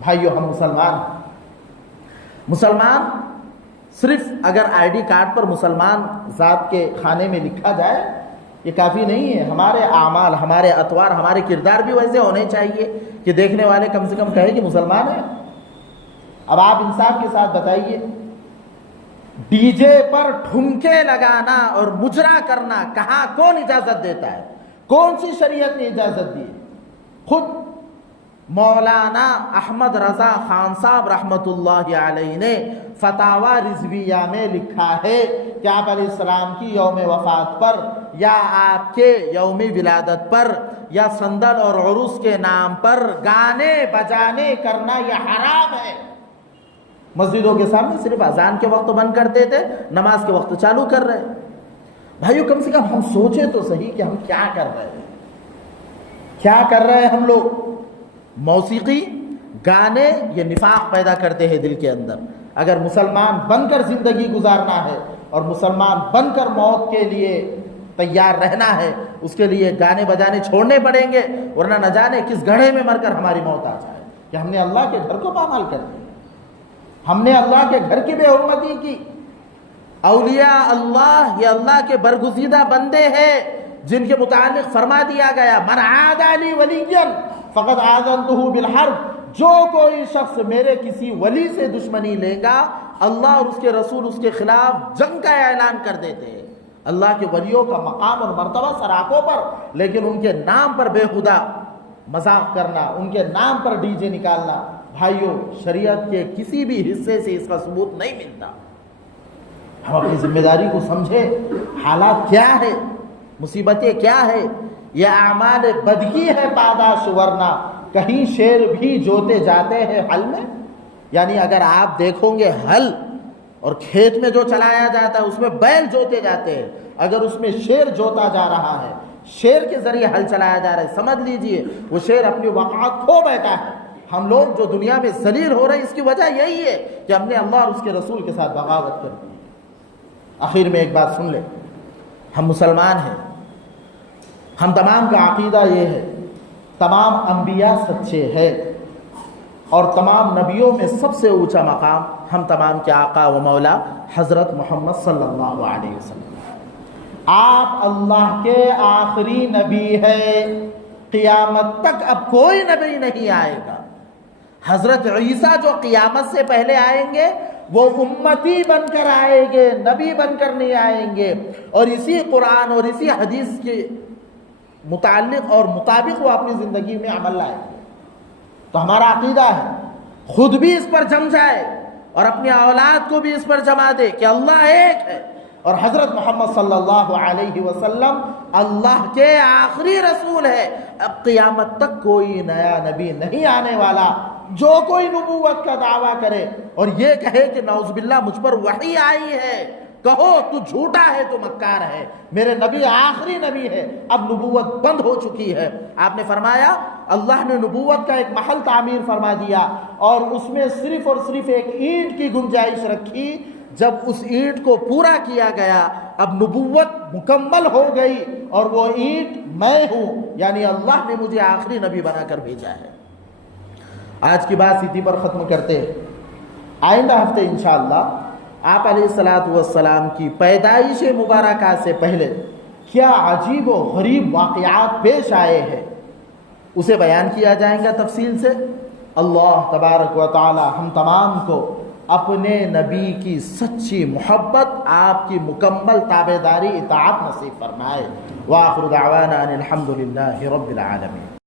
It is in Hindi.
भाइयों, हम मुसलमान हैं। मुसलमान सिर्फ अगर आईडी कार्ड पर मुसलमान ज़ात के खाने में लिखा जाए ये काफ़ी नहीं है। हमारे आमाल, हमारे अतवार, हमारे किरदार भी वैसे होने चाहिए कि देखने वाले कम से कम कहे कि मुसलमान है। अब आप इंसाफ के साथ बताइए, डीजे पर ठुमके लगाना और मुजरा करना कहाँ कौन इजाज़त देता है? कौन सी शरीयत ने इजाज़त दी? खुद मौलाना अहमद रज़ा खान साहब रहमतुल्लाहि अलैहि ने फतावा रिजविया में लिखा है कि आप अलैहिस्सलाम की यौम वफ़ात पर या आपके यौम विलादत पर या संदल और उरूस के नाम पर गाने बजाने करना यह हराम है। मस्जिदों के सामने सिर्फ अजान के वक्त बंद करते थे, नमाज के वक्त चालू कर रहे। भाइयों, कम से कम हम सोचे तो सही कि हम क्या कर रहे हैं, क्या कर रहे हैं हम लोग। मौसीकी, गाने ये निफाक पैदा करते हैं दिल के अंदर। अगर मुसलमान बनकर जिंदगी गुजारना है और मुसलमान बनकर मौत के लिए तैयार रहना है, उसके लिए गाने बजाने छोड़ने पड़ेंगे, वरना न जाने किस गड्ढे में मरकर हमारी मौत आ जाए कि हमने अल्लाह के घर को पामाल कर दिया, हमने अल्लाह के घर की बेहुरमती की। औलिया अल्लाह ये अल्लाह के बरगुज़ीदा बंदे हैं जिनके मुतालिक फरमा दिया गया, मन आदा ली वलियन फ़क़द आज़नतुहु बिल हर्ब। जो कोई शख्स मेरे किसी वली से दुश्मनी लेगा, अल्लाह और उसके रसूल उसके खिलाफ जंग का ऐलान कर देते हैं। अल्लाह के वलियों का मकाम और मर्तबा सराखों पर, लेकिन उनके नाम पर बेहुदा मजाक करना, उनके नाम पर डीजे निकालना, भाइयों शरीयत के किसी भी हिस्से से इसका सबूत नहीं मिलता। हम अपनी जिम्मेदारी को समझें, हालात क्या है, मुसीबतें क्या है। यह आमाल बदगी है पादाश, वरना कहीं शेर भी जोते जाते हैं हल में। यानी अगर आप देखोगे हल और खेत में जो चलाया जाता है उसमें बैल जोते जाते हैं, अगर उसमें शेर जोता जा रहा है, शेर के जरिए हल चलाया जा रहा है, समझ लीजिए वो शेर अपनी वक़ात खो बैठा है। हम लोग जो दुनिया में ज़लील हो रहे हैं इसकी वजह यही है कि हमने अल्लाह और उसके रसूल के साथ बगावत कर दी। आखिर में एक बात सुन ले, हम मुसलमान हैं, हम तमाम का अकीदा ये है, तमाम अंबिया सच्चे हैं और तमाम नबियों में सबसे ऊंचा मकाम हम तमाम के आका व मौला हज़रत मोहम्मद सल्लल्लाहु अलैहि वसल्लम। आप अल्लाह के आखिरी नबी है, क़ियामत तक अब कोई नबी नहीं आएगा। हज़रत ईसा जो क़ियामत से पहले आएंगे वो उम्मती बनकर आएंगे, नबी बनकर नहीं आएंगे। और इसी कुरान और इसी हदीस के मुताल्लिक़ और मुताबिक वो अपनी ज़िंदगी में अमल लाएंगे। तो हमारा अकीदा है, खुद भी इस पर जम जाए और अपनी औलाद को भी इस पर जमा दे कि अल्लाह एक है और हज़रत मोहम्मद सल्लल्लाहु अलैहि वसल्लम अल्लाह के आखिरी रसूल है। अब क़ियामत तक कोई नया नबी नहीं आने वाला। जो कोई नबूवत का दावा करे और ये कहे कि नौज़ुबिल्लाह मुझ पर वही आई है, कहो तू झूठा है, तू मक्कार है, मेरे नबी आखिरी नबी है, अब नबूवत बंद हो चुकी है। आपने फरमाया अल्लाह ने नबूवत का एक महल तामीर फरमा दिया और उसमें सिर्फ और सिर्फ एक ईंट की गुंजाइश रखी। जब उस ईंट को पूरा किया गया, अब नबूवत मुकम्मल हो गई और वो ईंट मैं हूँ, यानी अल्लाह ने मुझे आखिरी नबी बनाकर भेजा है। आज की बात इसी पर ख़त्म करते हैं। आइंदा हफ्ते इंशाअल्लाह आप अलैहिस्सलातु वस्सलाम की पैदाइश मुबारका से पहले क्या अजीब व गरीब वाक़यात पेश आए हैं उसे बयान किया जाएगा तफसील से। अल्लाह तबारक व तआला हम तमाम को अपने नबी की सच्ची मोहब्बत, आपकी मुकम्मल ताबेदारी, इताअत नसीब फरमाए। व आखिरु दावाना अनिल हम्दुलिल्लाहि रब्बिल आलमीन।